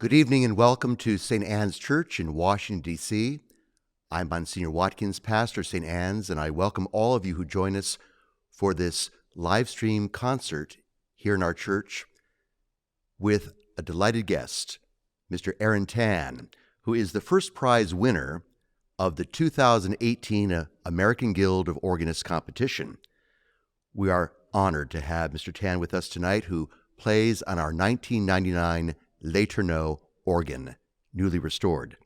Good evening and welcome to St. Anne's Church in Washington, D.C. I'm Monsignor Watkins, pastor of St. Anne's, and I welcome all of you who join us for this live stream concert here in our church with a delighted guest, Mr. Aaron Tan, who is the first prize winner of the 2018 American Guild of Organists competition. We are honored to have Mr. Tan with us tonight, who plays on our 1999 Létourneau organ, newly restored.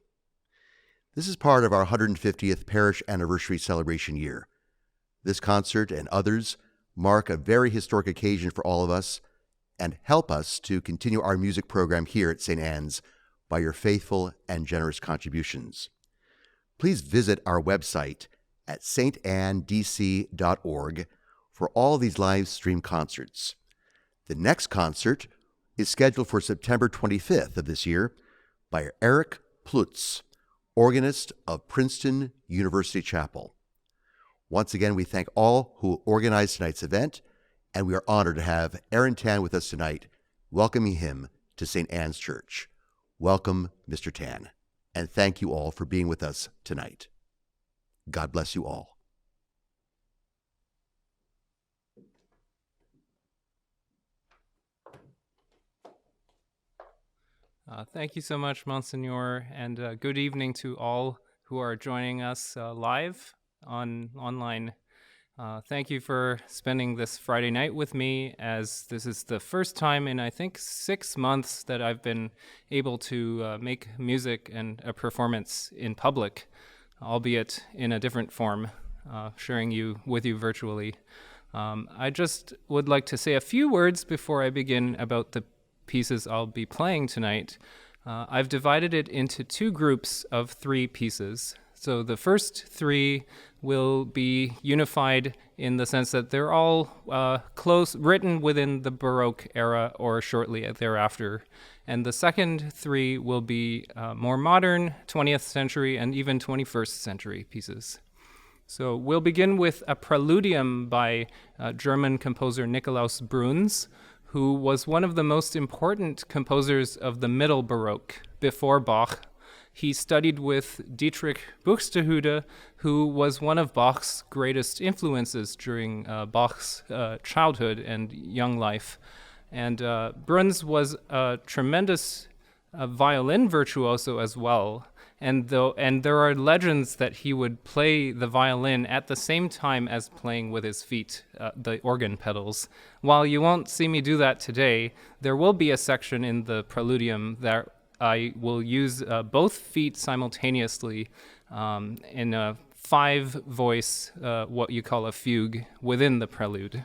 This is part of our 150th parish anniversary celebration year. This concert and others mark a very historic occasion for all of us and help us to continue our music program here at St. Anne's by your faithful and generous contributions. Please visit our website at stannedc.org for all these live stream concerts. The next concert is scheduled for September 25th of this year by Eric Plutz, organist of Princeton University Chapel. Once again, we thank all who organized tonight's event, and we are honored to have Aaron Tan with us tonight, welcoming him to St. Anne's Church. Welcome, Mr. Tan, and thank you all for being with us tonight. God bless you all. Thank you so much, Monsignor, and good evening to all who are joining us live online. Thank you for spending this Friday night with me, as this is the first time in, I think, 6 months that I've been able to make music and a performance in public, albeit in a different form, sharing with you virtually. I just would like to say a few words before I begin about the pieces I'll be playing tonight. I've divided it into two groups of 3 pieces. So the first 3 will be unified in the sense that they're all written within the Baroque era or shortly thereafter. And the second 3 will be more modern, 20th century and even 21st century pieces. So we'll begin with a preludium by German composer Nikolaus Bruns, who was one of the most important composers of the Middle Baroque before Bach. He studied with Dietrich Buxtehude, who was one of Bach's greatest influences during Bach's childhood and young life. And Bruns was a tremendous violin virtuoso as well. And there are legends that he would play the violin at the same time as playing with his feet, the organ pedals. While you won't see me do that today, there will be a section in the preludium that I will use both feet simultaneously in a 5-voice, what you call a fugue, within the prelude.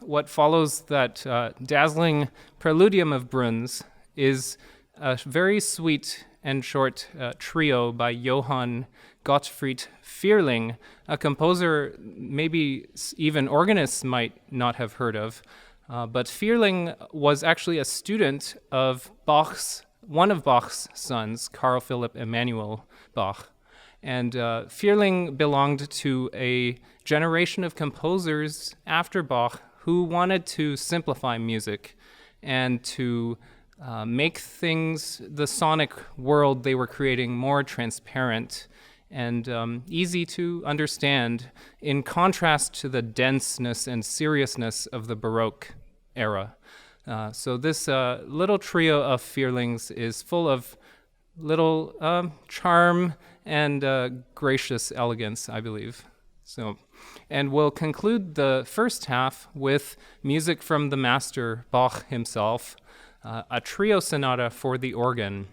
What follows that dazzling preludium of Bruns is a very sweet and short trio by Johann Gottfried Fehrling, a composer maybe even organists might not have heard of. But Fehrling was actually a student of one of Bach's sons, Carl Philipp Emanuel Bach. And Fehrling belonged to a generation of composers after Bach who wanted to simplify music and to make things, the sonic world they were creating, more transparent and easy to understand, in contrast to the denseness and seriousness of the Baroque era. So this little trio of Fehrlings is full of little charm and gracious elegance, I believe. And we'll conclude the first half with music from the master Bach himself, a trio sonata for the organ.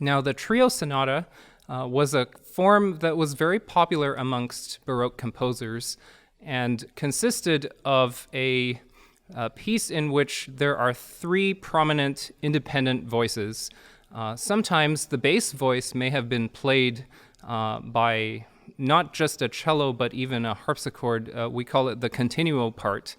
Now, the trio sonata was a form that was very popular amongst Baroque composers and consisted of a piece in which there are 3 prominent independent voices. Sometimes the bass voice may have been played by not just a cello, but even a harpsichord. We call it the continuo part.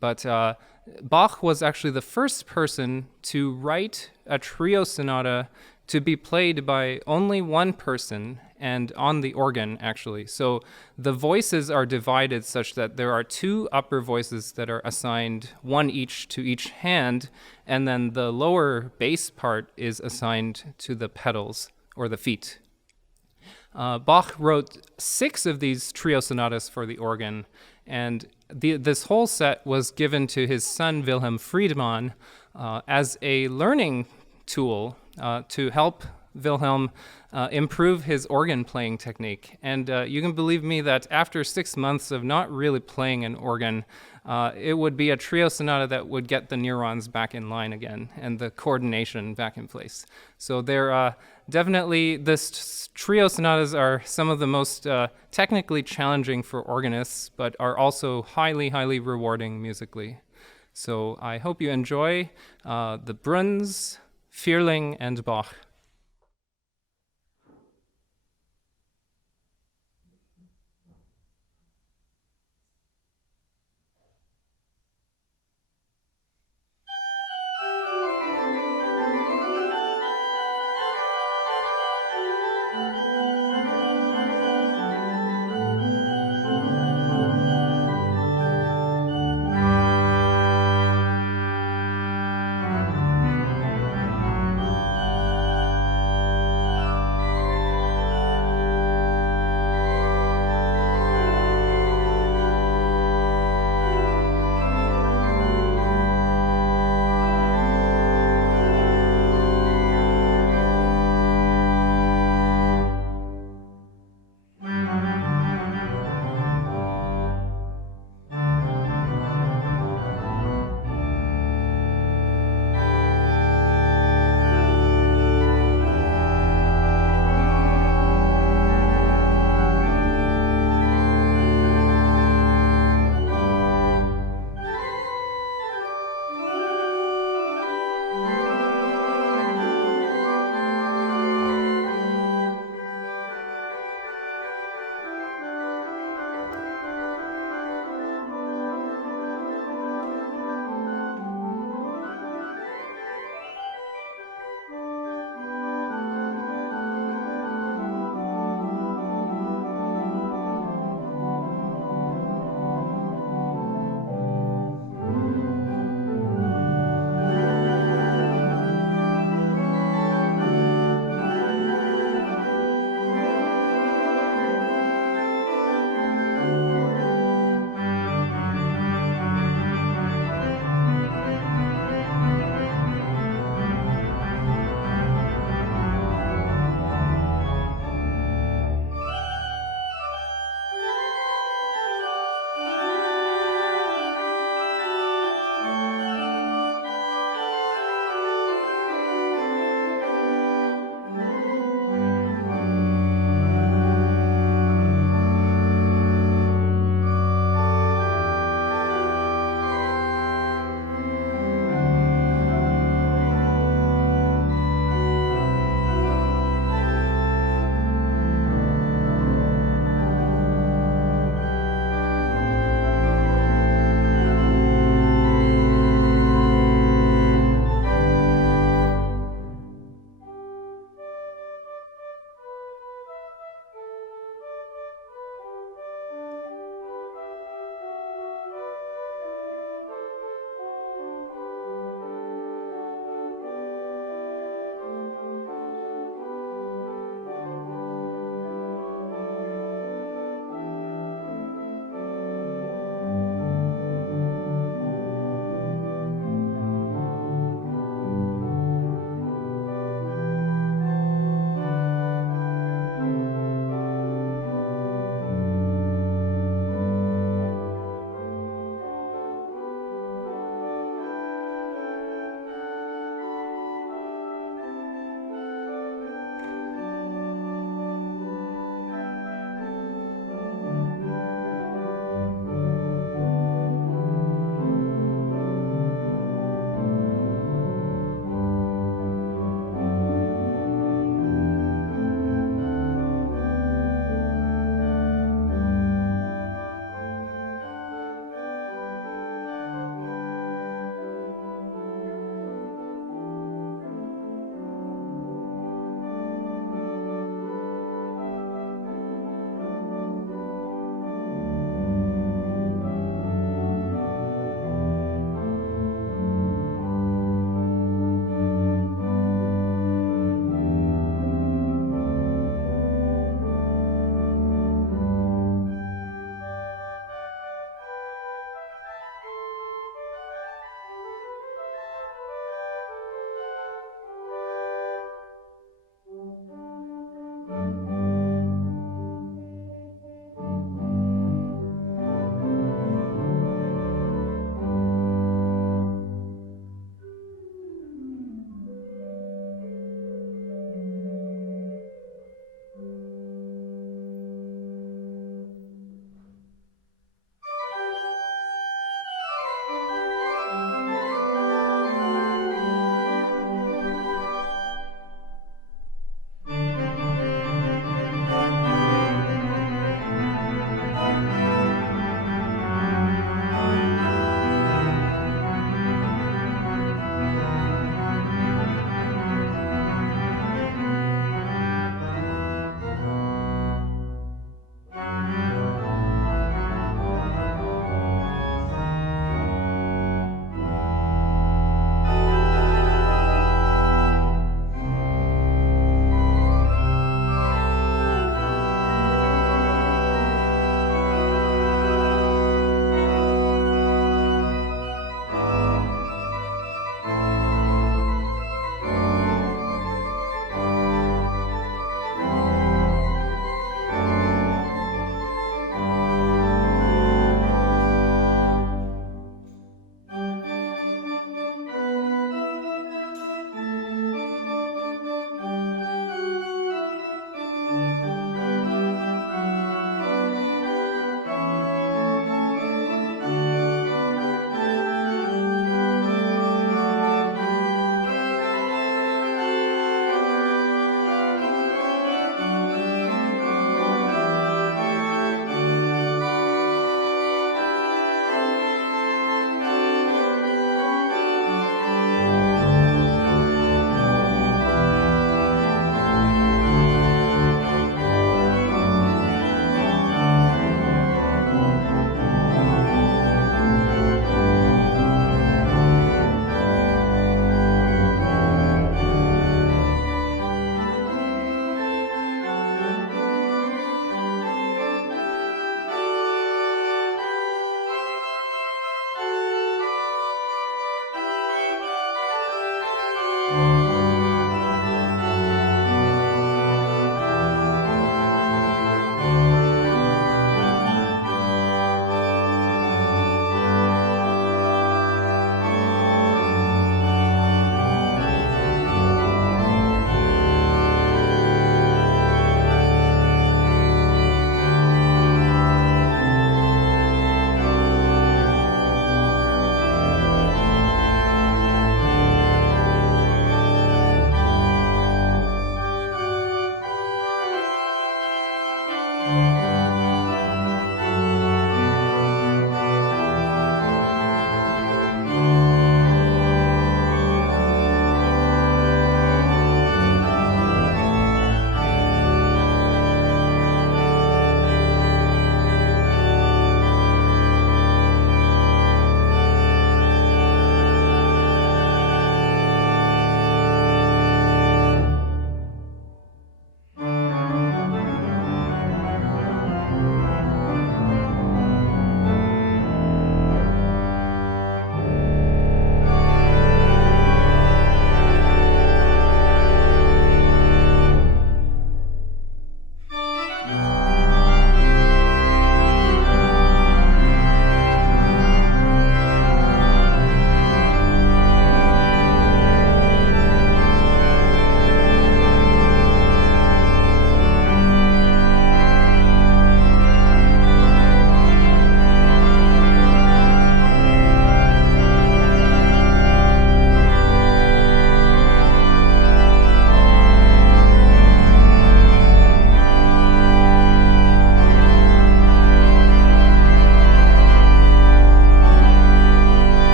But Bach was actually the first person to write a trio sonata to be played by only one person and on the organ, actually. So the voices are divided such that there are two upper voices that are assigned, one each to each hand, and then the lower bass part is assigned to the pedals or the feet. Bach wrote 6 of these trio sonatas for the organ, and this whole set was given to his son Wilhelm Friedemann as a learning tool to help Wilhelm improve his organ playing technique. And you can believe me that after 6 months of not really playing an organ, it would be a trio sonata that would get the neurons back in line again and the coordination back in place. So they're definitely, this trio sonatas are some of the most technically challenging for organists, but are also highly, highly rewarding musically. So I hope you enjoy the Bruns, Vierling, and Bach.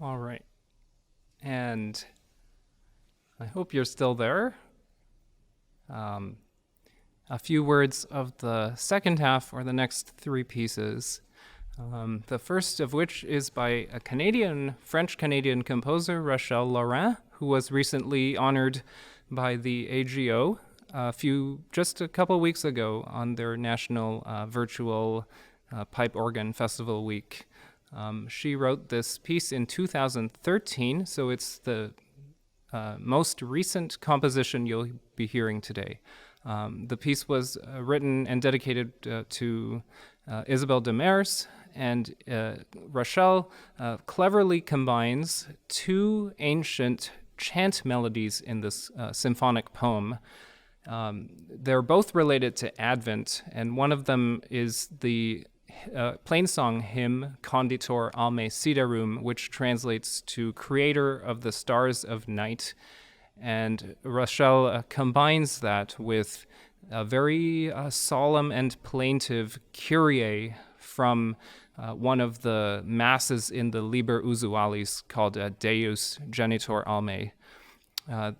All right. And I hope you're still there. A few words of the second half, or the next three pieces. The first of which is by a French-Canadian composer, Rachel Laurin, who was recently honored by the AGO just a couple weeks ago on their national virtual pipe organ festival week. She wrote this piece in 2013, so it's the most recent composition you'll be hearing today. The piece was written and dedicated to Isabelle Demers, and Rachel cleverly combines two ancient chant melodies in this symphonic poem. They're both related to Advent, and one of them is the plainsong hymn Conditor Alme Siderum, which translates to Creator of the Stars of Night. And Rachel combines that with a very solemn and plaintive Kyrie from one of the masses in the Liber Usualis called Deus Genitor Alme.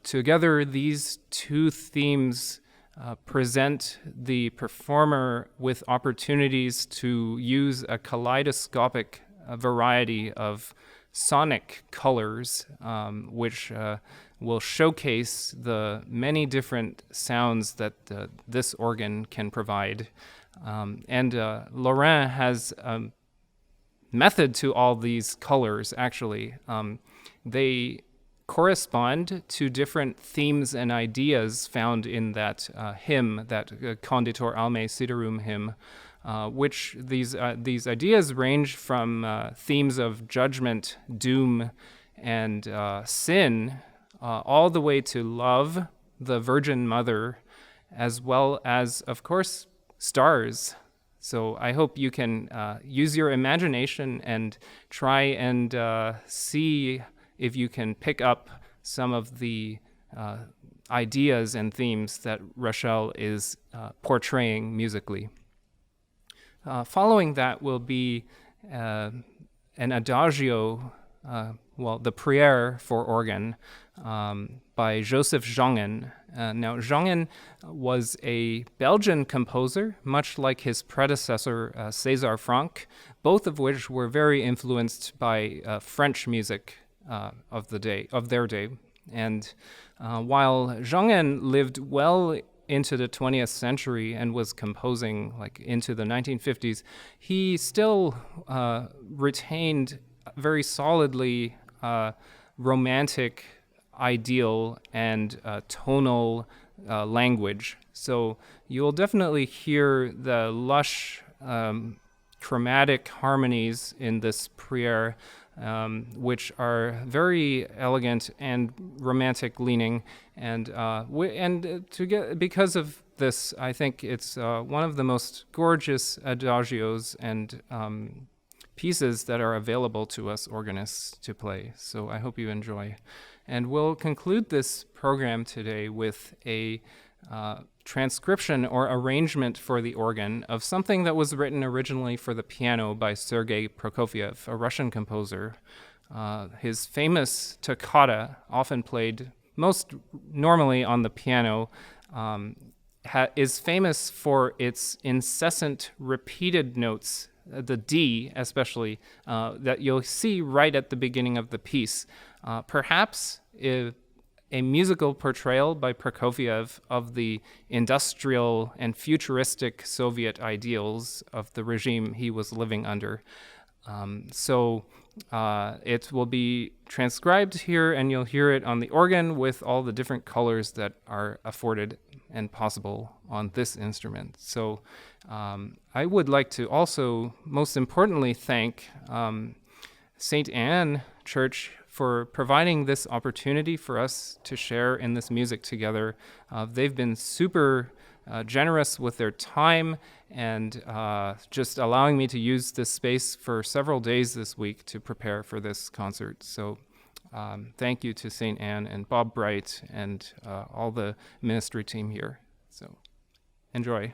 Together, these two themes present the performer with opportunities to use a kaleidoscopic variety of sonic colors, which will showcase the many different sounds that this organ can provide. And Laurin has a method to all these colors, actually. They correspond to different themes and ideas found in that hymn, that Conditor Alme Siderum hymn, which these ideas range from themes of judgment, doom, and sin, all the way to love, the Virgin Mother, as well as, of course, stars. So I hope you can use your imagination and try and see if you can pick up some of the ideas and themes that Rachel is portraying musically. Following that will be an adagio, the Prière for organ, by Joseph Jongen. Now, Jongen was a Belgian composer, much like his predecessor, César Franck, both of which were very influenced by French music of their day. And while Jongen lived well into the 20th century and was composing like into the 1950s, he still retained very solidly romantic ideal and tonal language. So you'll definitely hear the lush chromatic harmonies in this prière, which are very elegant and romantic leaning, and because of this, I think it's one of the most gorgeous adagios and pieces that are available to us organists to play. So I hope you enjoy. And we'll conclude this program today with a transcription or arrangement for the organ of something that was written originally for the piano by Sergei Prokofiev, a Russian composer. His famous toccata, often played most normally on the piano, is famous for its incessant repeated notes, the D especially, that you'll see right at the beginning of the piece. Perhaps a musical portrayal by Prokofiev of the industrial and futuristic Soviet ideals of the regime he was living under. So it will be transcribed here, and you'll hear it on the organ with all the different colors that are afforded and possible on this instrument. So I would like to also, most importantly, thank St. Anne Church for providing this opportunity for us to share in this music together. They've been super generous with their time and just allowing me to use this space for several days this week to prepare for this concert. So thank you to St. Anne and Bob Bright and all the ministry team here. So enjoy.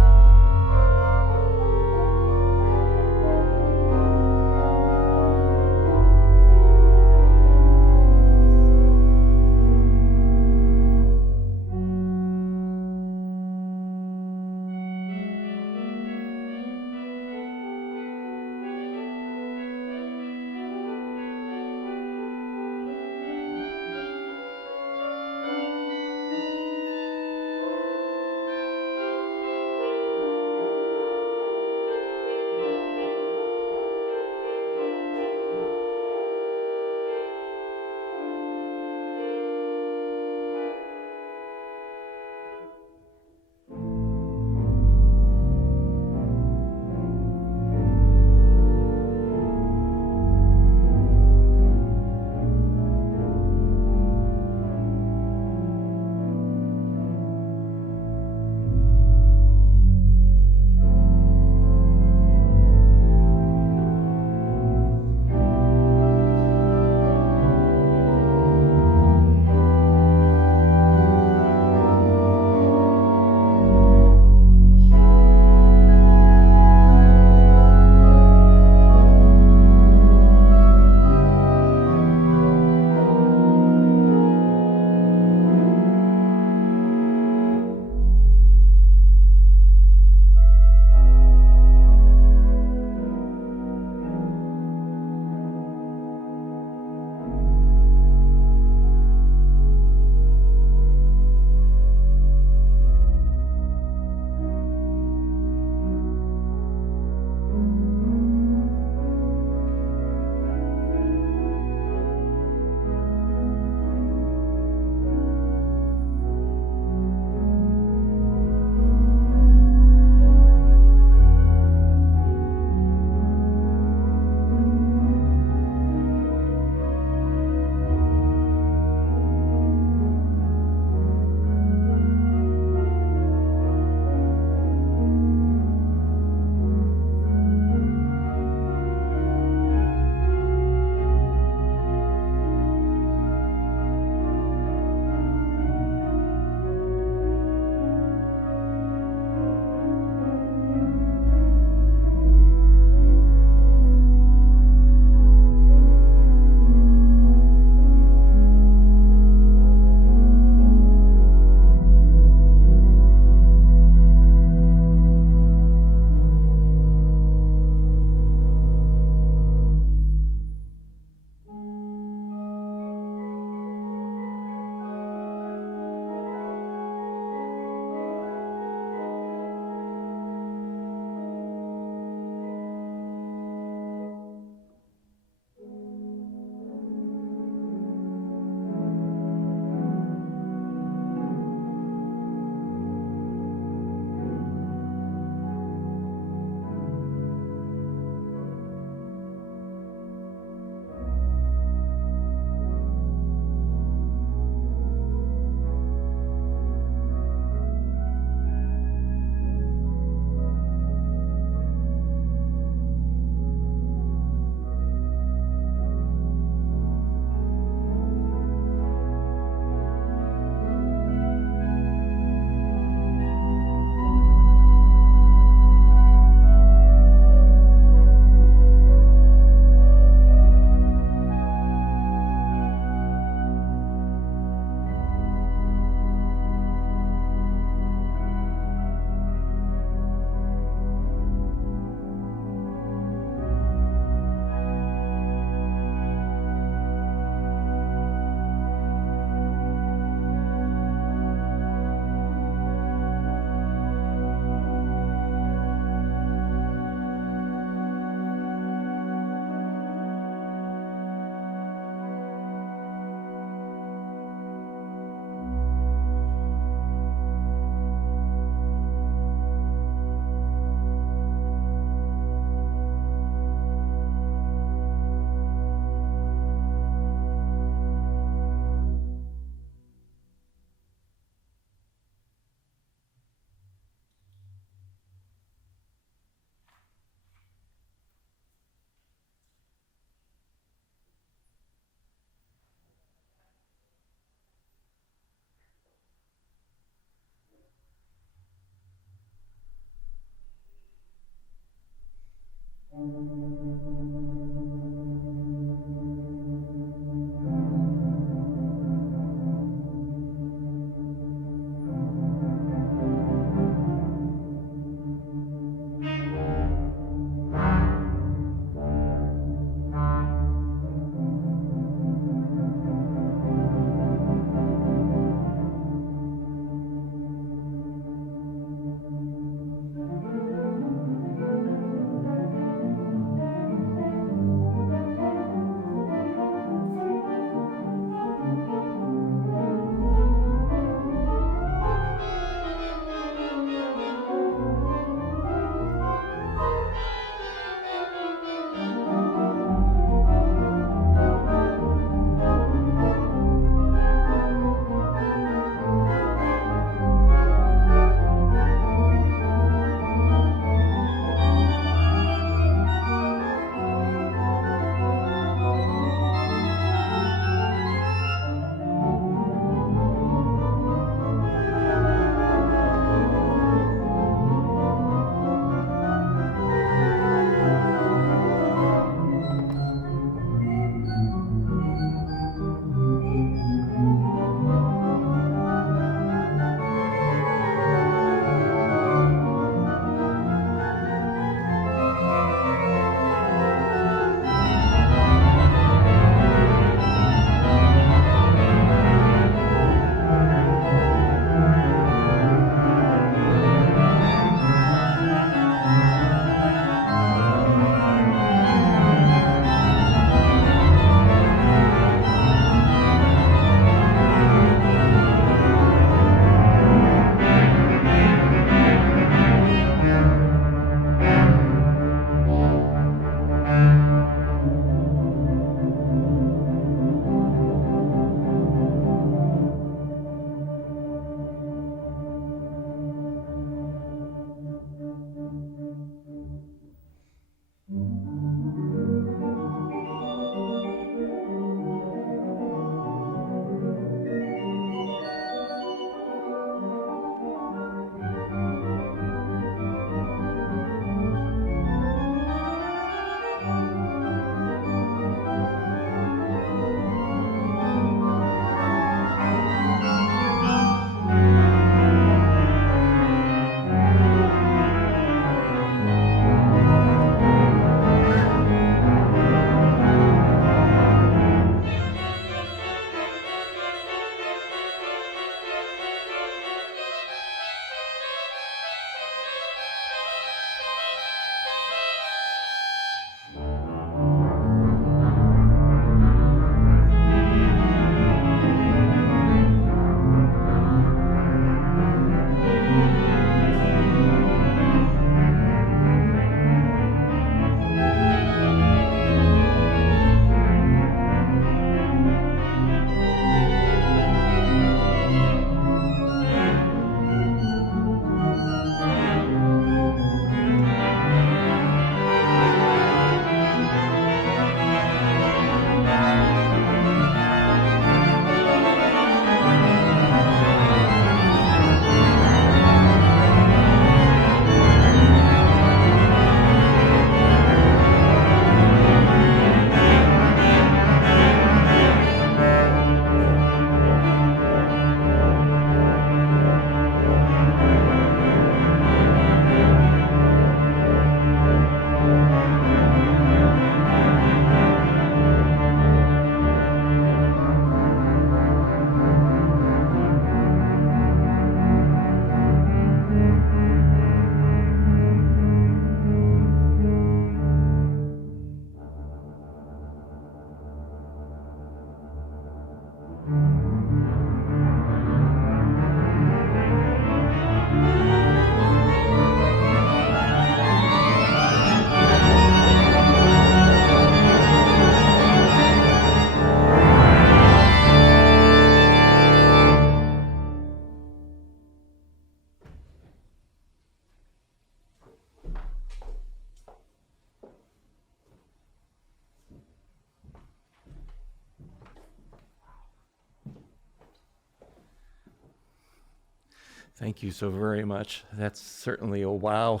Thank you so very much. That's certainly a wow.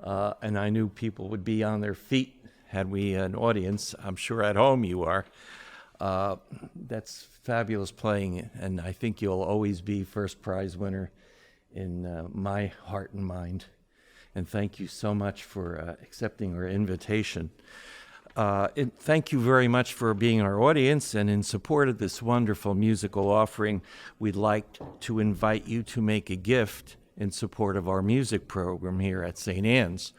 And I knew people would be on their feet had we an audience. I'm sure at home you are. That's fabulous playing, and I think you'll always be first prize winner in my heart and mind. And thank you so much for accepting our invitation. Thank you very much for being our audience, and in support of this wonderful musical offering, we'd like to invite you to make a gift in support of our music program here at St. Anne's.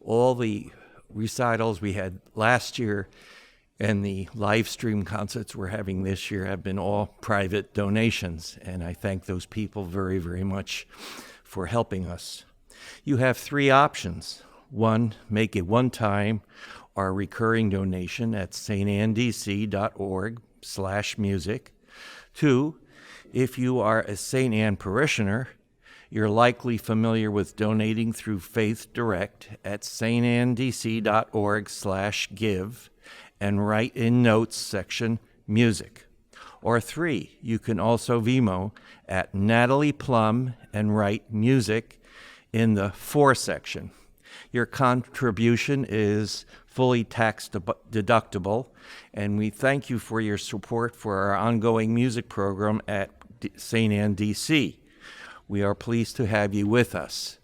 All the recitals we had last year and the live stream concerts we're having this year have been all private donations, and I thank those people very, very much for helping us. You have three options. One, make a one-time or recurring donation at standc.org/music. Two, if you are a St. Anne parishioner, you're likely familiar with donating through Faith Direct at standc.org/give and write in notes section music. Or three, you can also Venmo at Natalie Plum and write music in the for section. Your contribution is fully tax deductible, and we thank you for your support for our ongoing music program at St. Anne, D.C. We are pleased to have you with us.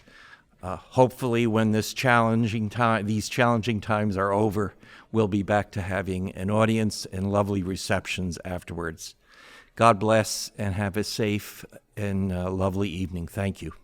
Hopefully, when these challenging times are over, we'll be back to having an audience and lovely receptions afterwards. God bless and have a safe and lovely evening. Thank you.